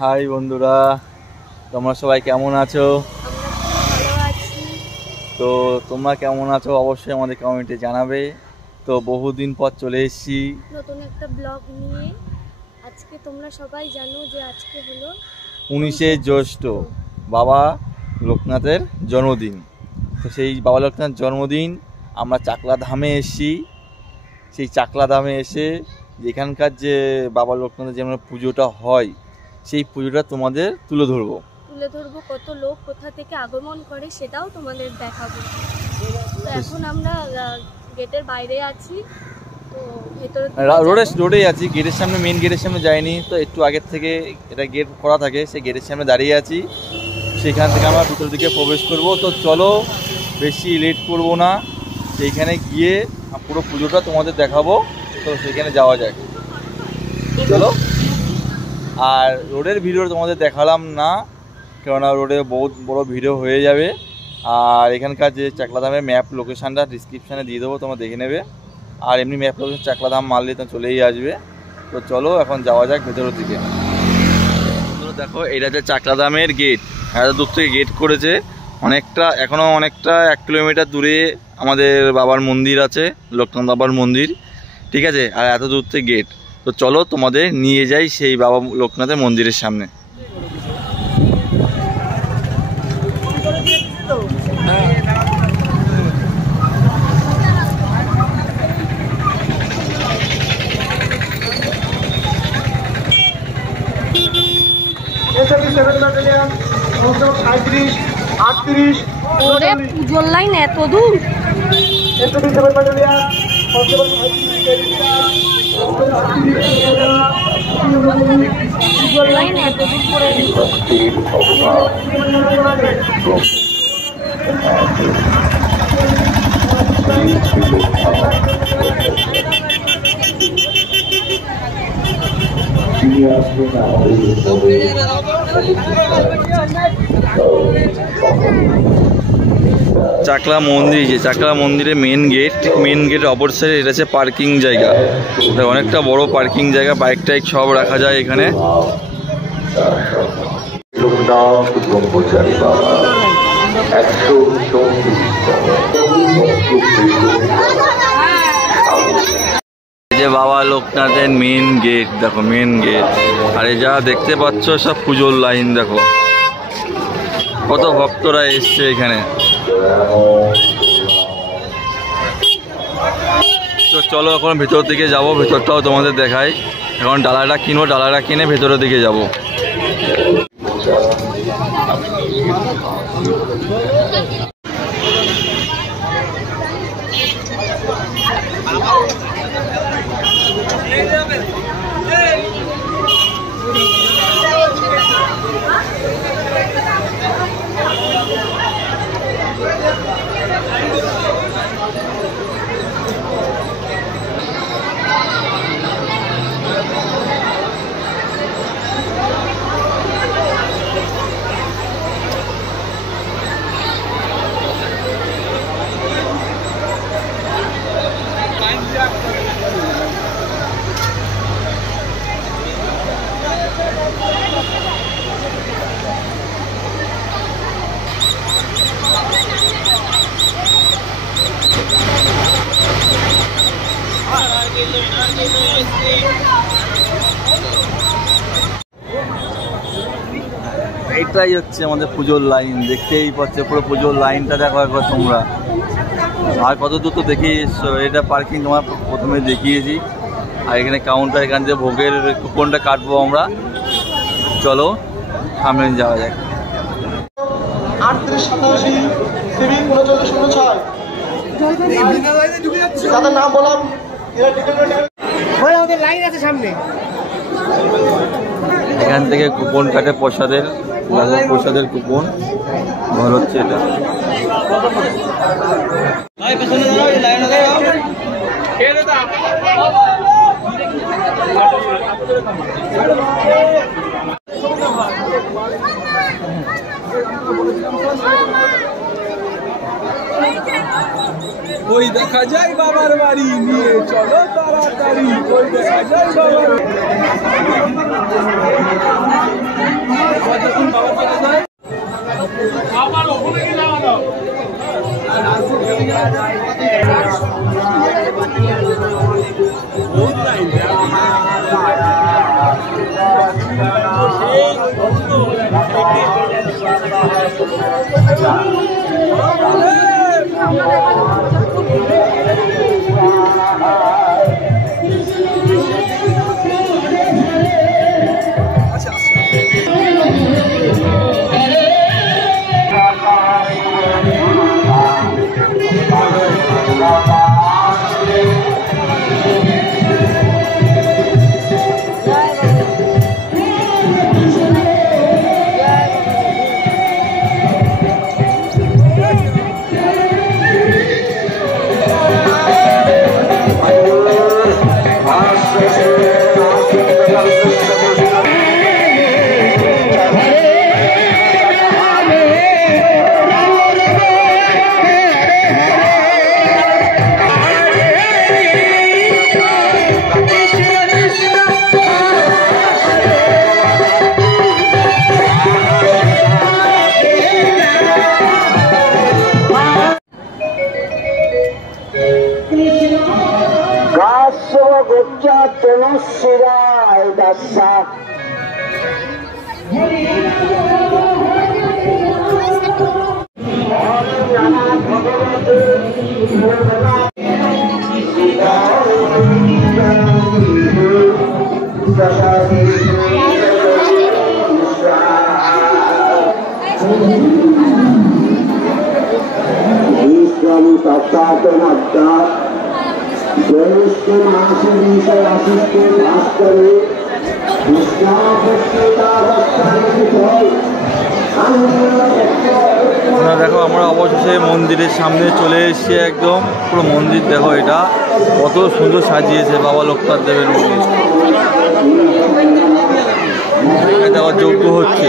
High বন্ধুরা, তোমরা সবাই কেমন আছো? তো তোমরা কেমন আছো অবশ্যই আমাদের কমেন্টে জানাবে। তো বহুদিন পর চলে এসেছি নতুন একটা ব্লগ নিয়ে। আজকে তোমরা সবাই জানো যে আজকে হলো 19শে জ্যৈষ্ঠ, বাবা লোকনাথের জন্মদিন। তো সেই বাবা লোকনাথের জন্মদিন আমরা চাকলা ধামে এসেছি। সেই চাকলা ধামে এসে যেখানকার যে বাবা লোকনাথের যেমন পুজোটা হয় সেই পুজোটা তোমাদের তুলে ধরবো। কত লোক কোথা থেকে আগমন করে সেটাও তোমাদের দেখাবো। তো এখন আমরা গেটের বাইরে আছি, তো ভেতরে রোডে আছি, গেটের সামনে, মেন গেটের সামনে যাইনি। তো একটু আগের থেকে এটা গেট করা থাকে, সেই গেটের সামনে দাঁড়িয়ে আছি। সেখান থেকে আমরা ভিতর দিকে প্রবেশ করব। তো চলো বেশি লেট করব না, সেইখানে গিয়ে পুরো পুজোটা তোমাদের দেখাবো। তো সেখানে যাওয়া যায়, চলো। আর রোডের ভিডিও তোমাদের দেখালাম না, কেননা রোডে বহুত বড় ভিডিও হয়ে যাবে। আর এখানকার যে চাকলাধামের ম্যাপ লোকেশানটা ডিসক্রিপশানে দিয়ে দেবো, তোমরা দেখে নেবে। আর এমনি ম্যাপ লোকেশন চাকলাধাম মারলে তো চলেই আসবে। তো চলো এখন যাওয়া যাক ভেতরের দিকে। তো দেখো, এটা হচ্ছে চাকলাধামের গেট। এত দূর থেকে গেট করেছে, অনেকটা এখনও অনেকটা 1 কিলোমিটার দূরে আমাদের বাবার মন্দির আছে, লোকনাথ বাবার মন্দির, ঠিক আছে। আর এত দূর থেকে গেট। তো চলো তোমাদের নিয়ে যাই সেই বাবা লোকনাথের মন্দিরের সামনে। পুজোর লাইন এত দূর, পুজোর লাইন এত দূর করে চাকলা মন্দির, যে চাকলা মন্দিরের মেন গেট অপর সাইডে এটা হচ্ছে পার্কিং জায়গা। অনেকটা বড় পার্কিং জায়গা, বাইক টাইক সব রাখা যায় এখানে। যে বাবা লোকনাথের মেন গেট, দেখো মেন গেট। আর এই যা দেখতে পাচ্ছ সব পুজোর লাইন, দেখো কত ভক্তরা এসছে এখানে। তো চলো এখন ভেতর দিকে যাবো, ভেতরটাও তোমাদের দেখাই। এখন ডালাটা কিনবো, ডালাটা কিনে ভেতরের দিকে যাবো। এটাই হচ্ছে আমাদের পুজোর লাইন, দেখতেই পাচ্ছ পুরো পুজোর লাইনটা দেখো একবার তোমরা। আর কত দূর তো দেখে এসছো, এটা পার্কিং তোমার প্রথমে দেখিয়েছি। আর এখানে কাউন্টার, এখান থেকে ভোগের কুপনটা কাটবো আমরা। চলো সামনে যাওয়া যায়। 3887 নাম বললাম, লাইন আছে সামনে। এখান থেকে কুপন কাটে প্রসাদের, প্রসাদের কুপন ঘর হচ্ছে এটা। ওই দেখা যায় বাবার বাড়ি, নিয়ে চলো তাড়াতাড়ি, ওই দেখা যায় বাবার দেখো আমরা অবশেষে মন্দিরের সামনে চলে এসেছি। একদম পুরো মন্দির দেখো, এটা কত সুন্দর সাজিয়েছে বাবা লোকনাথ দেবের মন্দির। এটা আবার যজ্ঞ হচ্ছে।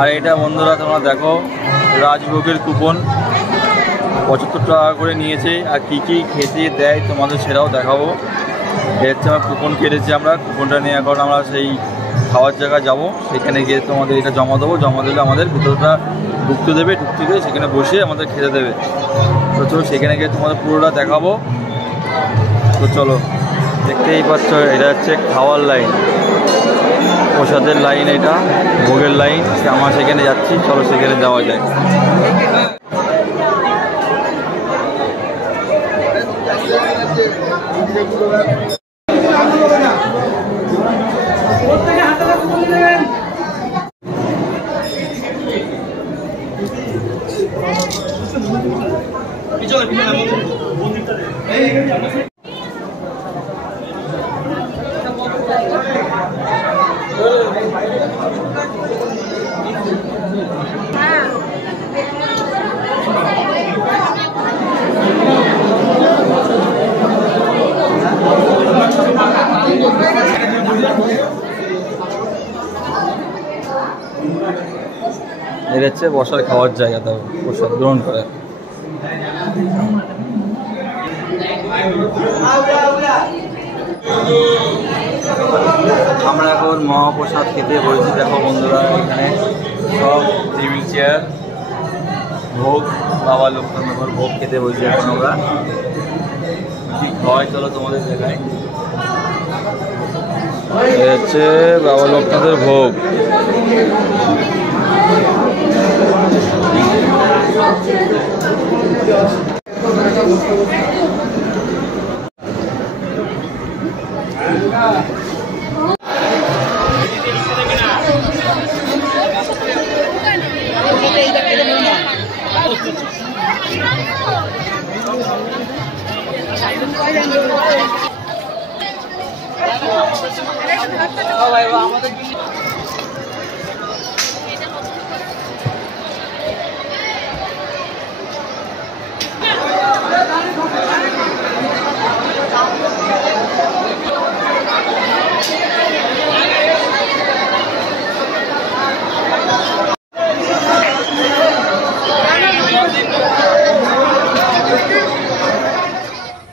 আর এটা বন্ধুরা তোমরা দেখো, রাজভোগের কুপন 75 টাকা করে নিয়েছে। আর কী কী খেতে দেয় তোমাদের সেটাও দেখাবো। হচ্ছে আমরা কুপন কেটেছি, আমরা কুপনটা নিয়ে এখন আমরা সেই খাওয়ার জায়গায় যাব, সেখানে গিয়ে তোমাদের এটা জমা দেবো। জমা দিলে আমাদের ভিতরটা ঢুকতে দেবে, ঢুকতে গিয়ে সেখানে বসে আমাদের খেতে দেবে। তো চলো সেখানে গিয়ে তোমাদের পুরোটা দেখাবো। তো চলো, দেখতেই পাচ্ছ এটা হচ্ছে খাওয়ার লাইন, প্রসাদের লাইন, এটা ভোগের লাইন। আমরা সেখানে যাচ্ছি, চলো সেখানে যাওয়া যায়। এটা হচ্ছে বসার খাওয়ার জায়গা, তাও প্রসাদ গ্রহণ করে। আমরা এখন মহাপ্রসাদ খেতে বসেছি। দেখো বন্ধুরা, এখানে সব টেবিল চেয়ার, ভোগ, বাবা লোকনাথের ভোগ খেতে বসেছি এখন আমরা। কি খাওয়াই চলো তোমাদের দেখাই। এটা হচ্ছে বাবা লোকনাথের ভোগ।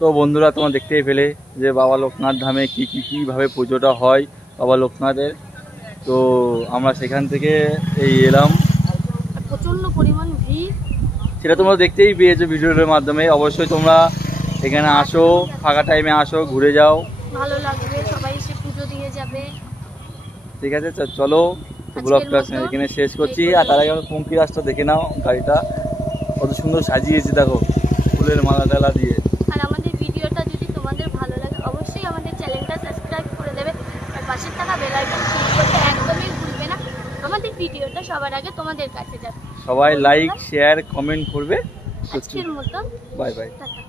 তো বন্ধুরা, তোমরা দেখতেই পেলে যে বাবা লোকনাথ ধামে কীভাবে পুজোটা হয় বাবা লোকনাথের। তো আমরা সেখান থেকে এই এলাম, প্রচন্ড পরিমাণ ভিড়, সেটা তোমরা দেখতেই পেয়েছো ভিডিওর মাধ্যমে। অবশ্যই তোমরা এখানে আসো, ফাঁকা টাইমে আসো, ঘুরে যাও, ভালো লাগবে, সবাই এসে পুজো দিয়ে যাবে। ঠিক আছে, চলো ব্লগটা এখানে শেষ করছি। আর তার আগে পঙ্কি রাস্তা দেখে নাও, গাড়িটা কত সুন্দর সাজিয়েছি, দেখো ফুলের মালা টালা দিয়ে। আর আমাদের ভিডিওটা যদি তোমাদের ভালো লাগে অবশ্যই আমাদের চ্যানেলটা সাবস্ক্রাইব করে দেবে, আর পাশের থাকা বেল আইকন ক্লিক করতে একদমই ভুলবে না। আমাদের ভিডিওটা সবার আগে তোমাদের কাছে যাবে। সবাই লাইক, শেয়ার, কমেন্ট করবে। আজকের মতো বাই বাই। টাটা।